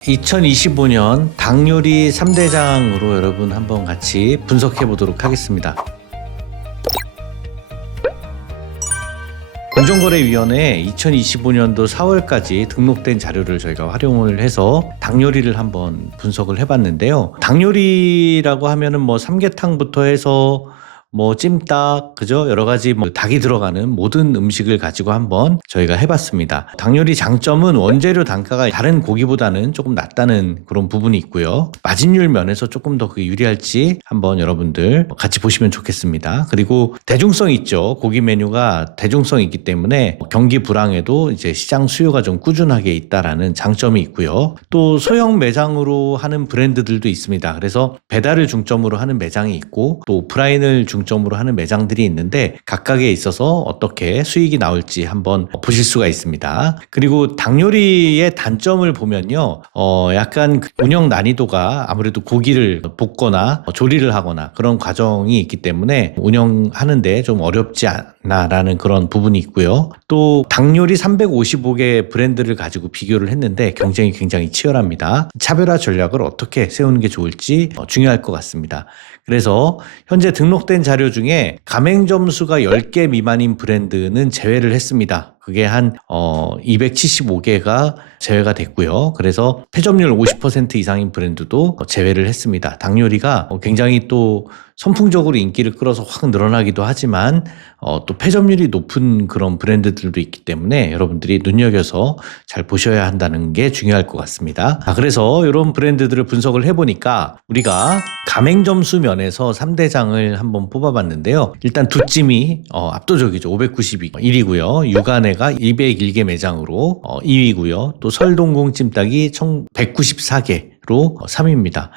2025년 닭요리 3대장으로 여러분 한번 같이 분석해 보도록 하겠습니다. 공정거래위원회에 2025년도 4월까지 등록된 자료를 저희가 활용을 해서 닭요리를 한번 분석을 해봤는데요. 닭요리라고 하면은 삼계탕부터 해서 찜닭, 그죠? 여러 가지 닭이 들어가는 모든 음식을 가지고 한번 저희가 해봤습니다. 닭요리 장점은 원재료 단가가 다른 고기보다는 조금 낮다는 그런 부분이 있고요. 마진율 면에서 조금 더 그게 유리할지 한번 여러분들 같이 보시면 좋겠습니다. 그리고 대중성이 있죠. 고기 메뉴가 대중성이 있기 때문에 경기 불황에도 이제 시장 수요가 좀 꾸준하게 있다라는 장점이 있고요. 또 소형 매장으로 하는 브랜드들도 있습니다. 그래서 배달을 중점으로 하는 매장이 있고 또 오프라인을 중점으로 하는 매장들이 있는데 각각에 있어서 어떻게 수익이 나올지 한번 보실 수가 있습니다. 그리고 닭요리의 단점을 보면요, 약간 운영 난이도가 아무래도 고기를 볶거나 조리를 하거나 그런 과정이 있기 때문에 운영하는데 좀 어렵지 않나라는 그런 부분이 있고요. 또 닭요리 355개 브랜드를 가지고 비교를 했는데 경쟁이 굉장히 치열합니다. 차별화 전략을 어떻게 세우는 게 좋을지 중요할 것 같습니다. 그래서 현재 등록된 자료 중에 가맹점 수가 10개 미만인 브랜드는 제외를 했습니다. 그게 한 275개가 제외가 됐고요. 그래서 폐점률 50% 이상인 브랜드도 제외를 했습니다. 닭요리가 굉장히 또 선풍적으로 인기를 끌어서 확 늘어나기도 하지만 또 폐점률이 높은 그런 브랜드들도 있기 때문에 여러분들이 눈여겨서 잘 보셔야 한다는 게 중요할 것 같습니다. 그래서 이런 브랜드들을 분석을 해보니까 우리가 가맹점 수 면에서 3대장을 한번 뽑아봤는데요. 일단 두찜이 압도적이죠. 591이고요. 육안회가 201개 매장으로 2위고요. 또 설동공 찜닭이 총 194개. 로 3위입니다.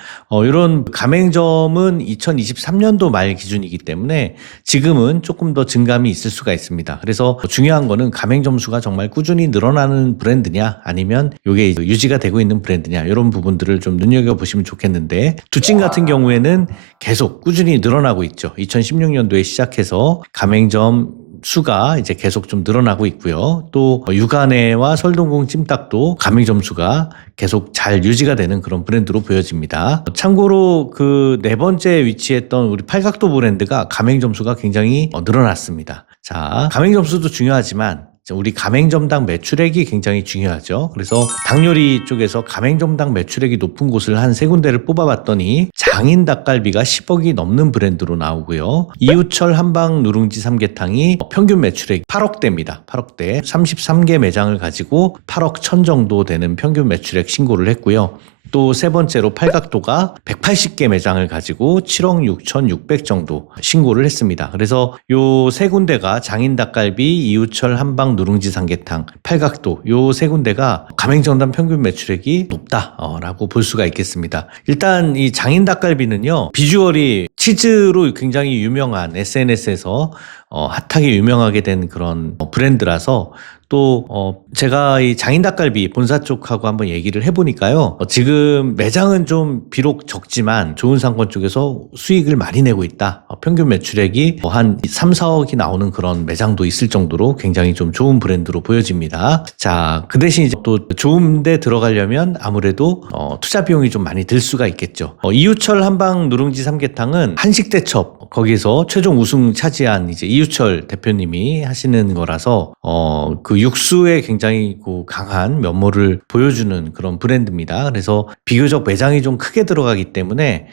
이런 가맹점은 2023년도 말 기준이기 때문에 지금은 조금 더 증감이 있을 수가 있습니다. 그래서 중요한 거는 가맹점 수가 정말 꾸준히 늘어나는 브랜드냐 아니면 이게 유지가 되고 있는 브랜드냐 이런 부분들을 좀 눈여겨보시면 좋겠는데 두찜 같은 경우에는 계속 꾸준히 늘어나고 있죠. 2016년도에 시작해서 가맹점 수가 이제 계속 좀 늘어나고 있고요. 또 육안회와 설동공 찜닭도 가맹점 수가 계속 잘 유지가 되는 그런 브랜드로 보여집니다. 참고로 그 네 번째 위치했던 우리 팔각도 브랜드가 가맹점 수가 굉장히 늘어났습니다. 자, 가맹점 수도 중요하지만 우리 가맹점당 매출액이 굉장히 중요하죠. 그래서 닭요리 쪽에서 가맹점당 매출액이 높은 곳을 한 세 군데를 뽑아봤더니 장인 닭갈비가 10억이 넘는 브랜드로 나오고요. 이웃철 한방 누룽지 삼계탕이 평균 매출액 8억대입니다. 8억대 33개 매장을 가지고 8억 1천 정도 되는 평균 매출액 신고를 했고요. 또 세 번째로 팔각도가 180개 매장을 가지고 7억 6,600 정도 신고를 했습니다. 그래서 요 세 군데가 장인 닭갈비, 이웃철 한방 누룽지 삼계탕, 팔각도 요 세 군데가 가맹점당 평균 매출액이 높다라고 볼 수가 있겠습니다. 일단 이 장인 닭갈비는요, 비주얼이 치즈로 굉장히 유명한 SNS에서 핫하게 유명하게 된 그런 브랜드라서 또 제가 이 장인 닭갈비 본사 쪽하고 한번 얘기를 해보니까요, 지금 매장은 좀 비록 적지만 좋은 상권 쪽에서 수익을 많이 내고 있다. 평균 매출액이 한 3, 4억이 나오는 그런 매장도 있을 정도로 굉장히 좀 좋은 브랜드로 보여집니다. 자, 그 대신 이제 또 좋은 데 들어가려면 아무래도 투자 비용이 좀 많이 들 수가 있겠죠. 이웃철 한방 누룽지 삼계탕은 한식대첩 거기서 최종 우승 차지한 이제 이웃철 대표님이 하시는 거라서 그 육수에 굉장히 강한 면모를 보여주는 그런 브랜드입니다. 그래서 비교적 매장이 좀 크게 들어가기 때문에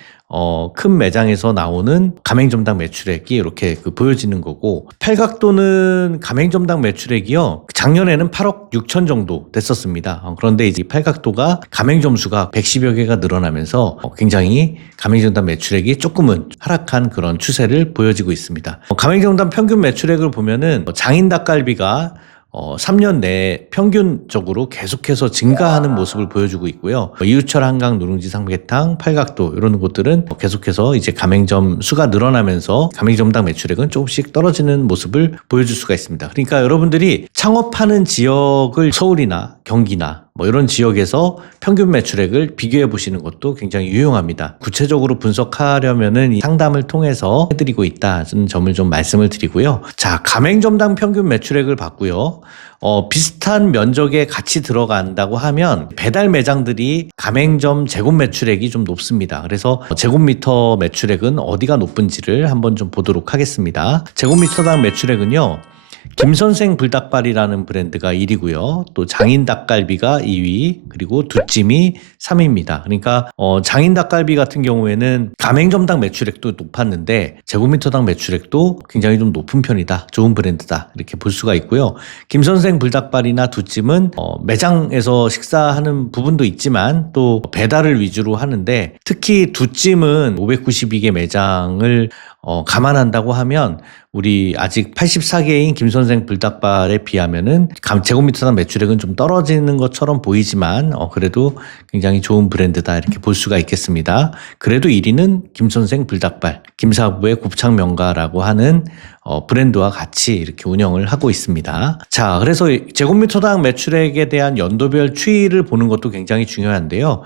큰 매장에서 나오는 가맹점당 매출액이 이렇게 보여지는 거고, 팔각도는 가맹점당 매출액이요, 작년에는 8억 6천 정도 됐었습니다. 그런데 이제 팔각도가 가맹점 수가 110여 개가 늘어나면서 굉장히 가맹점당 매출액이 조금은 하락한 그런 추세를 보여지고 있습니다. 가맹점당 평균 매출액을 보면은 장인 닭갈비가 3년 내에 평균적으로 계속해서 증가하는 모습을 보여주고 있고요. 이웃철 한강 누룽지 삼계탕, 팔각도 이런 곳들은 계속해서 이제 가맹점 수가 늘어나면서 가맹점당 매출액은 조금씩 떨어지는 모습을 보여줄 수가 있습니다. 그러니까 여러분들이 창업하는 지역을 서울이나 경기나 뭐 이런 지역에서 평균 매출액을 비교해 보시는 것도 굉장히 유용합니다. 구체적으로 분석하려면은 이 상담을 통해서 해드리고 있다는 점을 좀 말씀을 드리고요. 자, 가맹점당 평균 매출액을 봤고요. 비슷한 면적에 같이 들어간다고 하면 배달 매장들이 가맹점 제곱 매출액이 좀 높습니다. 그래서 제곱미터 매출액은 어디가 높은지를 한번 좀 보도록 하겠습니다. 제곱미터당 매출액은요. 김선생 불닭발이라는 브랜드가 1위고요. 또 장인 닭갈비가 2위, 그리고 두찜이 3위입니다. 그러니까 장인 닭갈비 같은 경우에는 가맹점당 매출액도 높았는데 제곱미터당 매출액도 굉장히 좀 높은 편이다. 좋은 브랜드다. 이렇게 볼 수가 있고요. 김선생 불닭발이나 두찜은 매장에서 식사하는 부분도 있지만 또 배달을 위주로 하는데 특히 두찜은 592개 매장을 감안한다고 하면 우리 아직 84개인 김선생 불닭발에 비하면은 제곱미터당 매출액은 좀 떨어지는 것처럼 보이지만 그래도 굉장히 좋은 브랜드다 이렇게 볼 수가 있겠습니다. 그래도 1위는 김선생 불닭발, 김사부의 곱창명가라고 하는 브랜드와 같이 이렇게 운영을 하고 있습니다. 자, 그래서 제곱미터당 매출액에 대한 연도별 추이를 보는 것도 굉장히 중요한데요.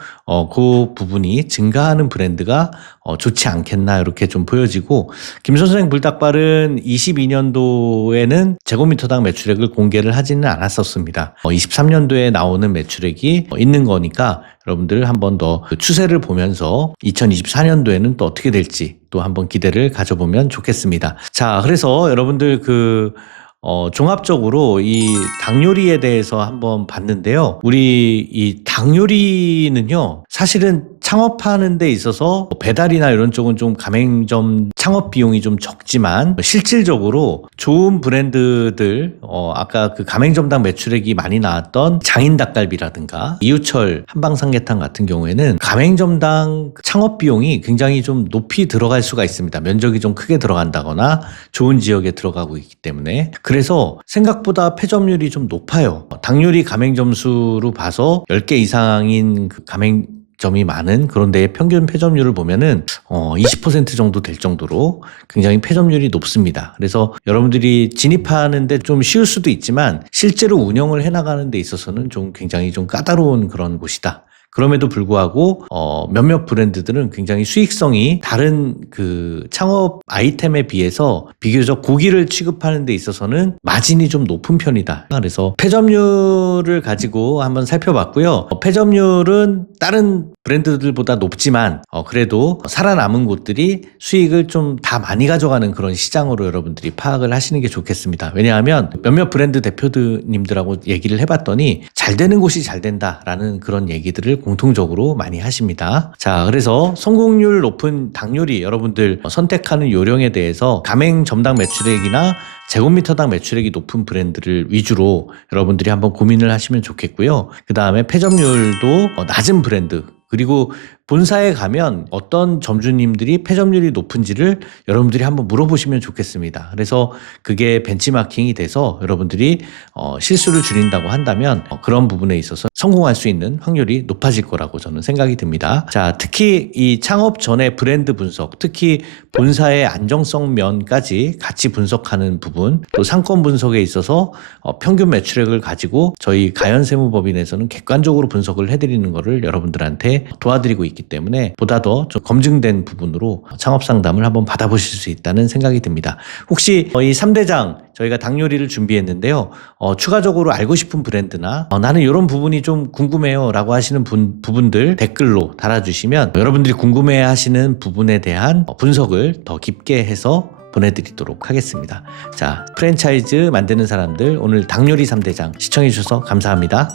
그 부분이 증가하는 브랜드가 좋지 않겠나 이렇게 좀 보여지고 김선생 불닭발은 22년도에는 제곱미터당 매출액을 공개를 하지는 않았었습니다. 23년도에 나오는 매출액이 있는 거니까 여러분들 한 번 더 추세를 보면서 2024년도에는 또 어떻게 될지 또 한번 기대를 가져보면 좋겠습니다. 자, 그래서 여러분들 종합적으로 이 닭요리에 대해서 한번 봤는데요. 우리 이 닭요리는요, 사실은 창업하는 데 있어서 배달이나 이런 쪽은 좀 가맹점 창업 비용이 좀 적지만 실질적으로 좋은 브랜드들, 아까 그 가맹점당 매출액이 많이 나왔던 장인 닭갈비라든가 이유철 한방삼계탕 같은 경우에는 가맹점당 창업 비용이 굉장히 좀 높이 들어갈 수가 있습니다. 면적이 좀 크게 들어간다거나 좋은 지역에 들어가고 있기 때문에. 그래서 생각보다 폐점률이 좀 높아요. 닭요리 가맹점 수로 봐서 10개 이상인 그 가맹점이 많은 그런 데의 평균 폐점률을 보면은 20% 정도 될 정도로 굉장히 폐점률이 높습니다. 그래서 여러분들이 진입하는데 좀 쉬울 수도 있지만 실제로 운영을 해나가는 데 있어서는 좀 굉장히 좀 까다로운 그런 곳이다. 그럼에도 불구하고 몇몇 브랜드들은 굉장히 수익성이 다른 그 창업 아이템에 비해서 비교적 고기를 취급하는 데 있어서는 마진이 좀 높은 편이다. 그래서 폐점률을 가지고 한번 살펴봤고요. 폐점률은 다른 브랜드들보다 높지만 그래도 살아남은 곳들이 수익을 좀 다 많이 가져가는 그런 시장으로 여러분들이 파악을 하시는 게 좋겠습니다. 왜냐하면 몇몇 브랜드 대표님들하고 얘기를 해봤더니 잘 되는 곳이 잘 된다라는 그런 얘기들을 공통적으로 많이 하십니다. 자, 그래서 성공률 높은 닭요리 여러분들 선택하는 요령에 대해서 가맹점당 매출액이나 제곱미터당 매출액이 높은 브랜드를 위주로 여러분들이 한번 고민을 하시면 좋겠고요. 그 다음에 폐점률도 낮은 브랜드, 그리고 본사에 가면 어떤 점주님들이 폐점률이 높은지를 여러분들이 한번 물어보시면 좋겠습니다. 그래서 그게 벤치마킹이 돼서 여러분들이 실수를 줄인다고 한다면 그런 부분에 있어서 성공할 수 있는 확률이 높아질 거라고 저는 생각이 듭니다. 자, 특히 이 창업 전에 브랜드 분석, 특히 본사의 안정성 면까지 같이 분석하는 부분, 또 상권 분석에 있어서 평균 매출액을 가지고 저희 가연세무법인에서는 객관적으로 분석을 해드리는 거를 여러분들한테 도와드리고 있기 때문에 보다 더 좀 검증된 부분으로 창업 상담을 한번 받아보실 수 있다는 생각이 듭니다. 혹시 이 3대장 저희가 닭요리를 준비했는데요. 추가적으로 알고 싶은 브랜드나 나는 이런 부분이 좀 궁금해요 라고 하시는 부분들 댓글로 달아주시면 여러분들이 궁금해 하시는 부분에 대한 분석을 더 깊게 해서 보내드리도록 하겠습니다. 자, 프랜차이즈 만드는 사람들 오늘 닭요리 3대장 시청해주셔서 감사합니다.